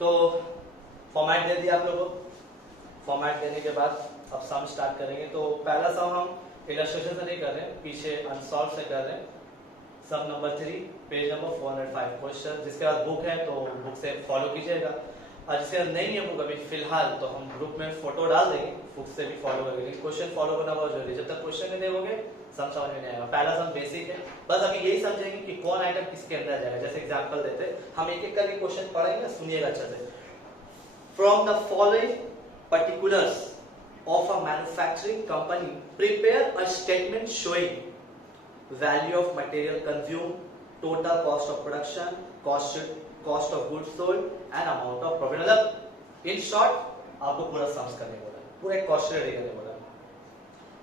तो फॉर्मेट दे दिया आप लोगों को। फॉर्मेट देने के बाद अब सम स्टार्ट करेंगे। तो पहला सम हम इलस्ट्रेशन से नहीं कर रहे हैं, पीछे अनसॉल्व से कर रहे हैं। सम नंबर 3 पेज नंबर 405 क्वेश्चन। जिसके बाद बुक है तो बुक से फॉलो कीजिएगा, और जिसके बाद नहीं है बुक अभी फिलहाल तो हम ग्रुप में फोटो डाल देंगे, बुक से भी फॉलो करेंगे। क्वेश्चन फॉलो करना बहुत जरूरी है, जब तक क्वेश्चन नहीं देखोगे सम समझ में नहीं आएगा। पहला सम बेसिक है, बस अभी यही समझेंगे कि कौन आइटम किसके अंदर जाएगा। जैसे एग्जांपल देते हम एक एक करके क्वेश्चन पढ़ेंगे, सुनिएगा अच्छे से। From the following particulars of a manufacturing company, prepare a statement showing value of material consumed, total cost of production, cost of goods sold and amount of profit। मतलब in short आपको पूरा sums करने बोला, पूरा एक cost ready करने बोला।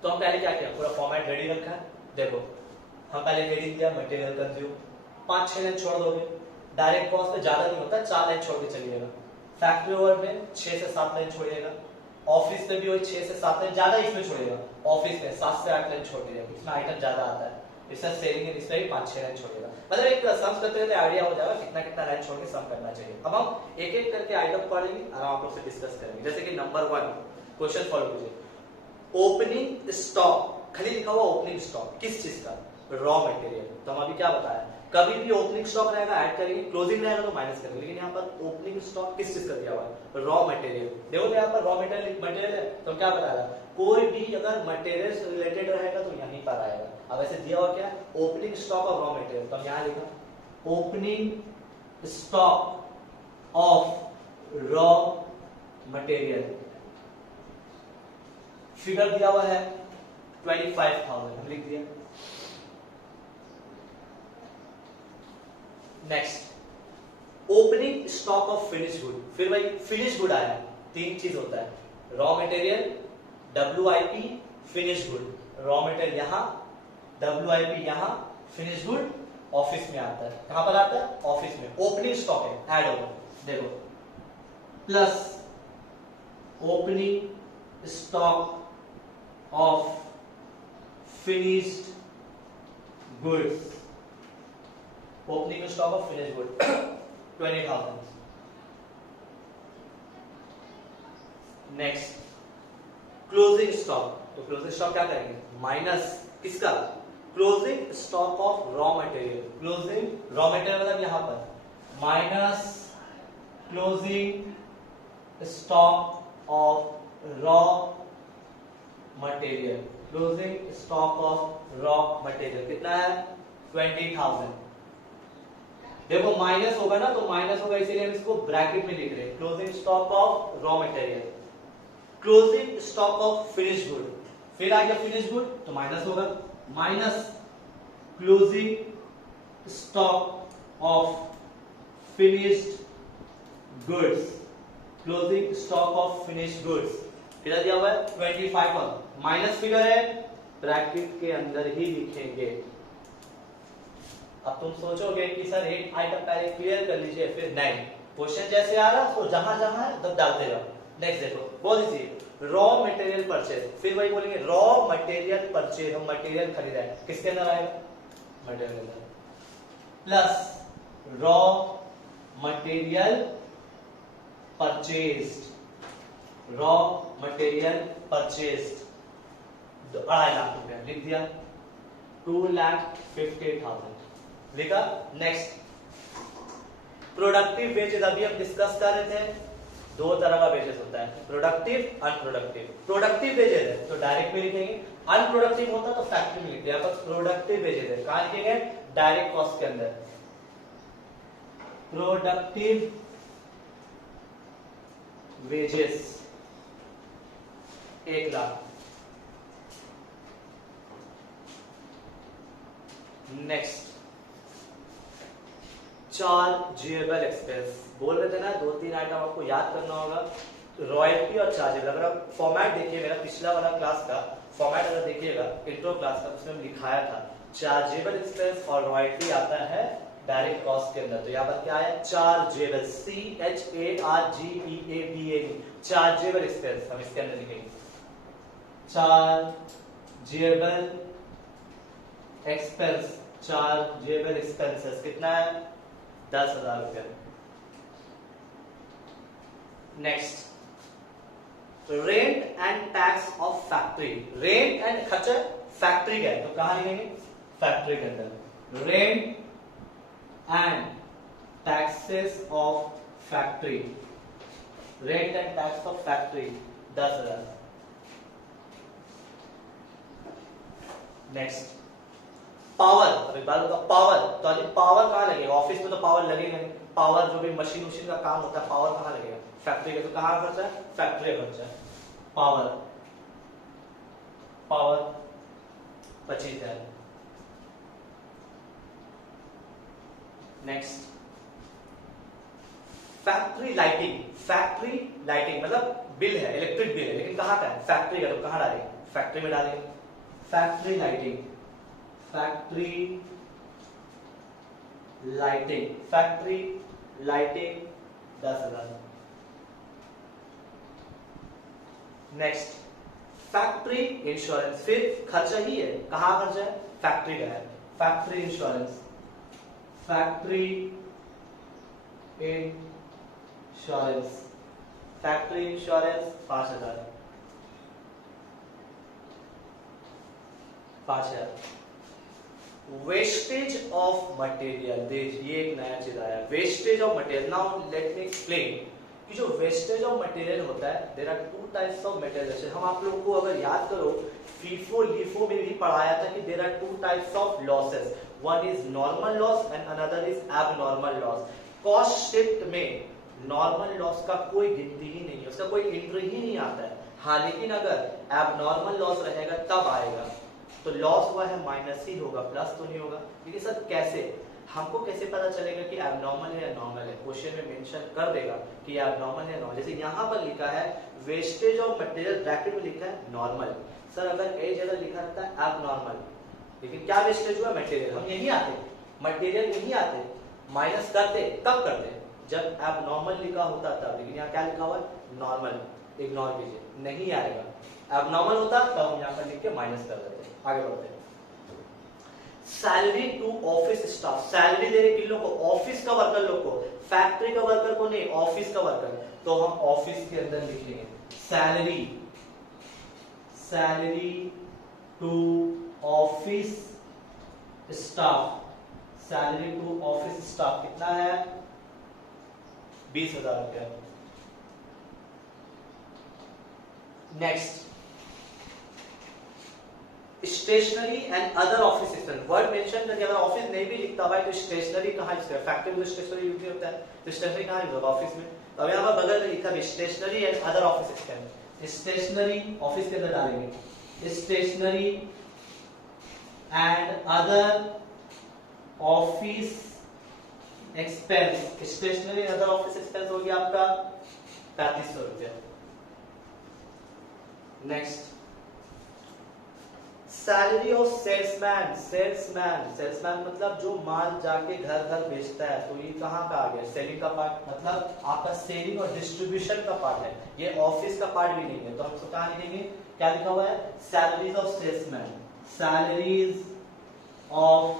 तो हम पहले क्या किया, पूरा फॉर्मेट रेडी रखा है। देखो हम पहले हेडिंग दिया मटेरियल कंज्यूम, 5-6 लाइन छोड़ दोगे। डायरेक्ट कॉस्ट पे ज्यादा नहीं होता, 4 लाइन छोड़ के चलिएगा। फैक्ट्री ओवर में 6 से 7 लाइन छोड़िएगा। ऑफिस में भी वही 6 से 7 लाइन, ज्यादा इसमें छोड़िएगा। ऑफिस में 7 से 8 लाइन छोड़ दीजिएगा, इसमें आइटम ज्यादा आता है। इसमें सेलिंग है, इसमें भी 5-6 लाइन छोड़िएगा। मतलब एक सम करते रहते आइडिया हो जाएगा कितना कितना लाइन छोड़ के सम करना चाहिए। अब हम एक एक करके आइटम पढ़ेंगे और आप लोग से डिस्कस करेंगे। जैसे कि नंबर 1 क्वेश्चन फॉलो कीजिए। ओपनिंग स्टॉक, खाली लिखा हुआ ओपनिंग स्टॉक किस चीज का, रॉ मटेरियल। तो हम अभी क्या बताया, कभी भी ओपनिंग स्टॉक रहेगा ऐड करेंगे, क्लोजिंग रहेगा तो माइनस करेंगे। लेकिन यहाँ पर ओपनिंग स्टॉक किस चीज का दिया हुआ है, रॉ मटेरियल। देखो यहाँ पर रॉ मटेरियल है तो क्या बताया, कोई भी अगर मटेरियल से रिलेटेड रहेगा तो यहीं पर आएगा। अब ऐसे दिया हुआ क्या, opening stock of raw material. तो हम यहाँ लिखा opening stock of raw material. Figure दिया हुआ है 25,000, हम लिख दिया। Next opening stock of finish good. फिर भाई फिनिश गुड आया, 3 चीज होता है, raw material, WIP, finish good. Raw material यहां, WIP यहां, फिनिश गुड ऑफिस में आता है। कहां पर आता है, ऑफिस में। ओपनिंग स्टॉक है, ऐड होगा। देखो plus opening stock of finished goods, opening stock of finish good 20,000। Next closing stock. तो क्लोजिंग स्टॉक क्या करेंगे, माइनस किसका, closing stock of raw material. Closing raw material मतलब यहां पर minus closing stock of raw material. Closing stock of raw material कितना है, 20,000। देखो माइनस होगा ना, तो माइनस होगा इसीलिए हम इसको ब्रैकेट में लिख रहे हैं। Closing stock of raw material, closing stock of finish good. फिर आ गया फिनिश गुड तो माइनस होगा, minus closing stock of finished goods, closing stock of finished goods. कितना दिया हुआ है, 25,000। माइनस फिगर है, ब्रैकेट के अंदर ही लिखेंगे। अब तुम सोचोगे कि सर एक आइटम पहले क्लियर कर लीजिए फिर नहीं, क्वेश्चन जैसे आ रहा तो जहां जहां है तब डालते जाओ। नेक्स्ट देखो बोल दीजिए रॉ मटेरियल परचेज। फिर वही बोलेंगे रॉ मटेरियल परचेज, हम मटेरियल खरीदा है, किसके अंदर आएगा, मटेरियल अंदर। Plus raw material purchased, raw material purchased 2.5 lakh रुपया लिख दिया, 2,50,000 लिखा। Next productive wages. अभी हम डिस्कस कर रहे थे 2 तरह का वेजेस होता है, प्रोडक्टिव अनप्रोडक्टिव। प्रोडक्टिव वेजेस है तो डायरेक्ट में लिखेंगे, अनप्रोडक्टिव होता तो फैक्ट्री में लिखते हैं। यहाँ पर प्रोडक्टिव वेजेस है, कहां लिखेंगे, डायरेक्ट कॉस्ट के अंदर। Productive wages 1 lakh. Next chargeable expense. बोल रहे थे ना 2-3 आइटम आपको याद करना होगा, रॉयल्टी और चार्जेबल। अगर आप फॉर्मेट देखिए मेरा पिछला वाला क्लास का फॉर्मेट अगर देखिएगा इंट्रो क्लास का, उसमें लिखाया था चार्जेबल एक्सपेंस और रॉयल्टी आता है डायरेक्ट कॉस्ट के अंदर। तो यहाँ पर क्या है, चार्जेबल, CHARGEABLE, चार्जेबल एक्सपेंस हम इसके अंदर लिखेंगे। चार्जेबल एक्सपेंस, चार्जेबल एक्सपेंसेस कितना है, 10,000 रुपया। Next, rent and tax of factory. Rent and खर्चा फैक्ट्री का है तो कहां लिखेंगे? फैक्ट्री के अंदर। Rent and taxes of factory, rent and tax of factory 10,000। Next, power. अब एक बात बताओ, पावर तो अभी पावर कहां लगेगा? ऑफिस में तो पावर लगेगा नहीं। पावर जो भी मशीन उशीन का काम होता है, पावर कहां लगेगा? फैक्ट्री का। तो कहां खर्चा है? फैक्ट्री का खर्चा है। Power, power 25,000। Next, factory lighting. Factory lighting मतलब बिल है, इलेक्ट्रिक बिल है, लेकिन कहां का है? फैक्ट्री का। तो कहां डालेंगे? फैक्ट्री में डालेंगे। Factory lighting, factory lighting, factory lighting 10,000। Next, factory insurance. फिर खर्चा ही है, कहां खर्चा है? फैक्ट्री का है। Factory insurance, factory insurance, factory insurance 5,000। 5,000। Wastage of material. देखिए एक नया चीज आया, wastage of material. Now let me explain कि जो वेस्टेज ऑफ मटेरियल होता है, there are two types of material. हम आप लोगों को अगर याद करो, फीफो लीफो में भी पढ़ाया था कि there are two types of losses, one is normal loss and another is abnormal loss. Cost sheet में नॉर्मल लॉस का कोई गिनती ही नहीं है, उसका कोई एंट्री ही नहीं आता है। हाँ, लेकिन अगर एबनॉर्मल लॉस रहेगा तब आएगा। तो लॉस हुआ है माइनस ही होगा, प्लस तो नहीं होगा। लेकिन सर कैसे? हमको कैसे पता चलेगा कि एबनॉर्मल है या नॉर्मल है? क्वेश्चन में मेंशन कर देगा कि एबनॉर्मल है नॉर्मल। जैसे यहाँ पर लिखा है वेस्टेज ऑफ मटेरियल, ब्रैकेट में लिखा है नॉर्मल। सर अगर ए जगह लिखा रहता है एबनॉर्मल, लेकिन क्या वेस्टेज हुआ? मटेरियल। हम यही आते, मटेरियल नहीं आते, माइनस करते, कब करते? जब एबनॉर्मल लिखा होता तब। लेकिन यहाँ क्या लिखा हुआ है? नॉर्मल। इग्नोर कीजिए, नहीं आएगा। एबनॉर्मल होता तब हम यहाँ पर लिख के माइनस कर देते। आगे बढ़ते हैं। Salary to office staff. Salary दे रहे किन लोग को? ऑफिस का वर्कर लोग को, फैक्ट्री का वर्कर को नहीं, ऑफिस का वर्कर। तो हम ऑफिस के अंदर लिख लेंगे salary, salary to office staff. Salary to office staff कितना है? 20,000 रुपया। Next, stationery and other office expense. Word mention करके अगर ऑफिस नहीं भी लिखता भाई तो स्टेशनरी कहां यूज करें? फैक्ट्री में स्टेशनरी यूज नहीं होता है, तो स्टेशनरी कहां यूज होगा? ऑफिस में। तो अब यहां पर बगल में लिखा है stationery and other office expense. Stationery office के अंदर डालेंगे, stationery and other office expense. Stationery and other office expense हो गया आपका 3500 रुपया। Next, salary of salesman. Salesman, salesman मतलब जो माल जाके घर घर बेचता है। तो ये कहाँ का आ गया? सेलिंग का पार्ट, मतलब आपका सेलिंग और डिस्ट्रीब्यूशन का पार्ट है। ये ऑफिस का पार्ट भी नहीं है। तो हम इसको कहाँ लिखेंगे? क्या लिखा हुआ है? Salaries of salesman, salaries of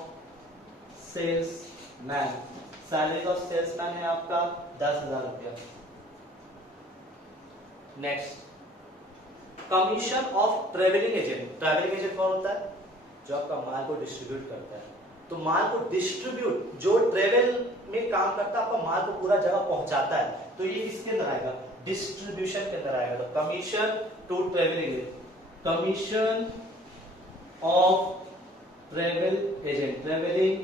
salesman. Salaries of salesman है आपका 10,000 रुपया। Next, commission of travelling agent. Travelling agent कौन होता है? जो आपका माल को डिस्ट्रीब्यूट करता है। तो माल को डिस्ट्रीब्यूट, जो ट्रेवल में काम करता है, आपका माल को पूरा जगह पहुंचाता है, तो ये किसके अंदर आएगा? डिस्ट्रीब्यूशन के अंदर आएगा। तो commission to travelling agent, commission of travel agent, travelling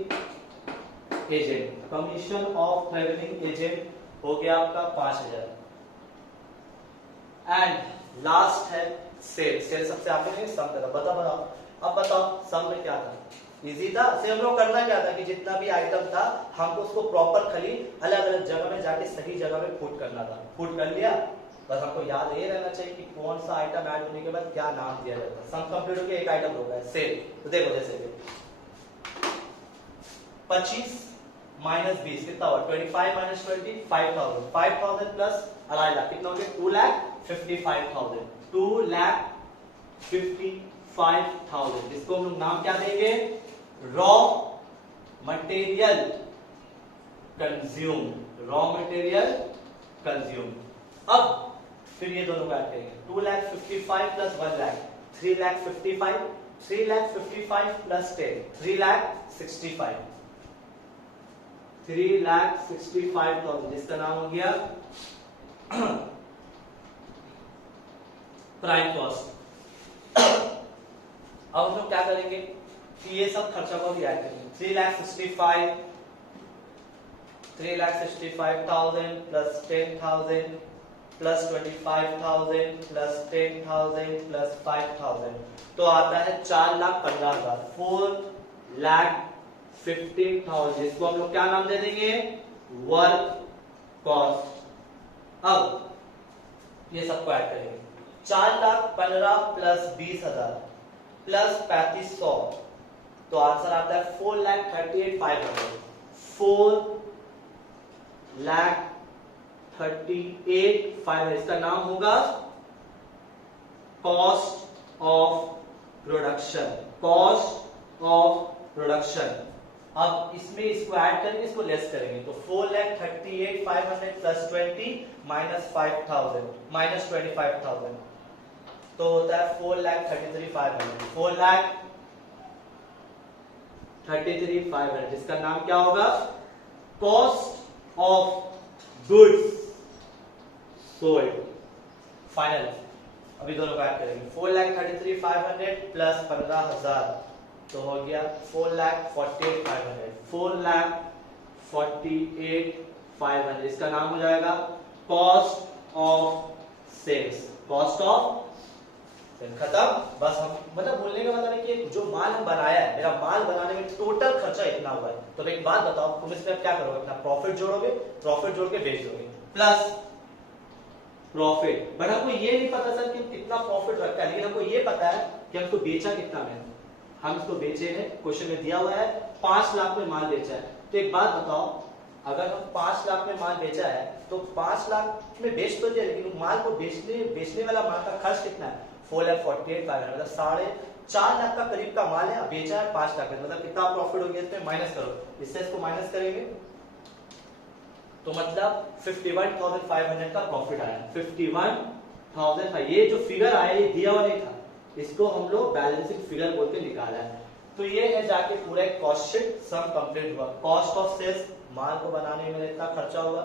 agent, commission of travelling agent हो गया आपका 5,000। एंड लास्ट है सेल। सेल सबसे आगे नहीं, सम का। बताओ अब बताओ सम में क्या था? इजी था। से हम लोग करना क्या था कि जितना भी आइटम था हमको उसको प्रॉपर खाली अलग अलग जगह में जाके सही जगह में पुट करना था। पुट कर लिया, बस हमको याद ये रहना चाहिए कि कौन सा आइटम ऐड होने के बाद क्या नाम दिया जाता है। सम कंप्लीट हो गया, एक आइटम होगा सेल। तो देखो जैसे 25 माइनस 20 कितना हुआ? 25 माइनस 20 5,000। 5,000 प्लस 2.5 लाख कितना हो गया? 2,55,000। 2,55,000। इसको हम लोग नाम क्या देंगे? Raw material consume, raw material consume. अब फिर ये दोनों को ऐड करेंगे, 2,55,000 प्लस 1,00,000, 3,55,000, 3,55,000 प्लस 10, 3,65,000, 3,65,000, जिसका नाम हो गया प्राइम कॉस्ट। अब हम लोग क्या करेंगे कि ये सब खर्चा को भी ऐड करेंगे, 3,65,000 प्लस 10,000 प्लस 25,000 प्लस 10,000 प्लस 5,000, तो आता है 4,15,000, 4,50,000, जिसको हम लोग क्या नाम दे देंगे, वर्क कॉस्ट। अब ये सबको ऐड करेंगे, 4,15,000 प्लस 20,000 प्लस 3,500, तो आंसर आता है 4,38,500, 4,38,500, इसका नाम होगा cost of production, cost of production. अब इसमें इसको ऐड करेंगे, इसको लेस करेंगे, तो 4,38,500 प्लस 20 माइनस 5,000 माइनस 25,000, तो होता है 4,33,500, 4,33,500, जिसका नाम क्या होगा, cost of goods sold. Final अभी दोनों को ऐड करेंगे, 4,33,500 प्लस 15,000, तो हो गया 4,48,500, 4,48,500, इसका नाम हो जाएगा cost of sales, cost of sales. खत्म। बस हम मतलब बोलने का मतलब है कि जो माल हम बनाया है, मेरा माल बनाने में टोटल खर्चा इतना हुआ है, तो एक बात बताओ, तुम इसमें क्या करोगे, अपना प्रॉफिट जोड़ोगे, प्रॉफिट जोड़ के बेच दोगे, प्लस प्रॉफिट। बट हमको ये नहीं पता सर कि कितना प्रॉफिट रखा है, लेकिन हमको ये पता है कि हमको बेचा कितना में, हम इसको बेचे हैं, क्वेश्चन में दिया हुआ है 5 लाख में माल बेचा है। तो एक बात बताओ, अगर हम 5 लाख में माल बेचा है तो 5 लाख में बेच तो दिया, लेकिन माल को बेचने वाला माल का खर्च कितना है, 4,48,500, मतलब 4.5 लाख का करीब का माल है, बेचा है 5 लाख में, मतलब कितना प्रॉफिट हो गया, इसमें माइनस करो, इससे इसको माइनस करेंगे तो मतलब 51,500 का प्रॉफिट आया, 51,000। ये जो फिगर आया ये दिया हुआ नहीं था, इसको हम लोग बैलेंसिंग फिगर बोल के निकाला है। तो ये है जाके पूरा एक कॉस्ट शीट सम कंप्लीट हुआ। कॉस्ट ऑफ सेल्स, माल को बनाने में इतना खर्चा हुआ,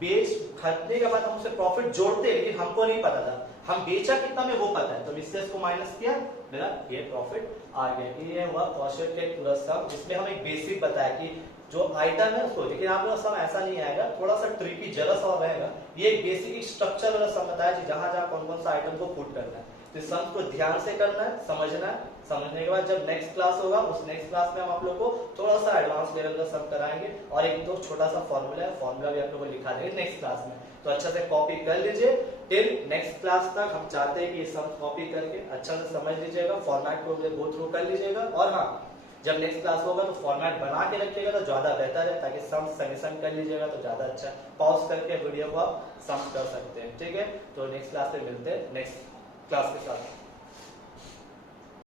बेच खरीदने के बाद हम उसे प्रॉफिट जोड़ते, लेकिन हमको नहीं पता था हम बेचा कितना में, वो पता है, तो इससे इसको माइनस किया, मेरा ये प्रॉफिट आ गया। ये हुआ कॉस्ट शीट का पूरा सम, जिसमें हम एक बेसिक बताया कि जो आइटम है उसको, लेकिन आप लोग सम ऐसा नहीं आएगा, थोड़ा सा ट्रिकी जरा सा और रहेगा। ये एक बेसिक स्ट्रक्चर वाला सम बताया कि जहां जहां कौन कौन सा आइटम को पुट करना है, तो सम को ध्यान से करना है, समझना है। समझने के बाद जब नेक्स्ट क्लास होगा, उस नेक्स्ट क्लास में हम आप लोग को थोड़ा सा एडवांस लेवल का सम कराएंगे, और एक दो छोटा सा फॉर्मूला है, फॉर्मूला भी आप लोग को लिखा देंगे नेक्स्ट क्लास में, तो अच्छा से कॉपी कर लीजिए। टिल नेक्स्ट क्लास तक हम चाहते हैं कि ये सम कॉपी करके अच्छा से समझ लीजिएगा, फॉर्मेट को गो थ्रू कर लीजिएगा, और हाँ जब नेक्स्ट क्लास होगा तो फॉर्मेट बना के रखिएगा तो ज्यादा बेहतर है, ताकि सम संग कर लीजिएगा तो ज्यादा अच्छा, पॉज करके वीडियो को आप सम कर सकते हैं। ठीक है, तो नेक्स्ट क्लास में मिलते हैं नेक्स्ट क्लास के साथ।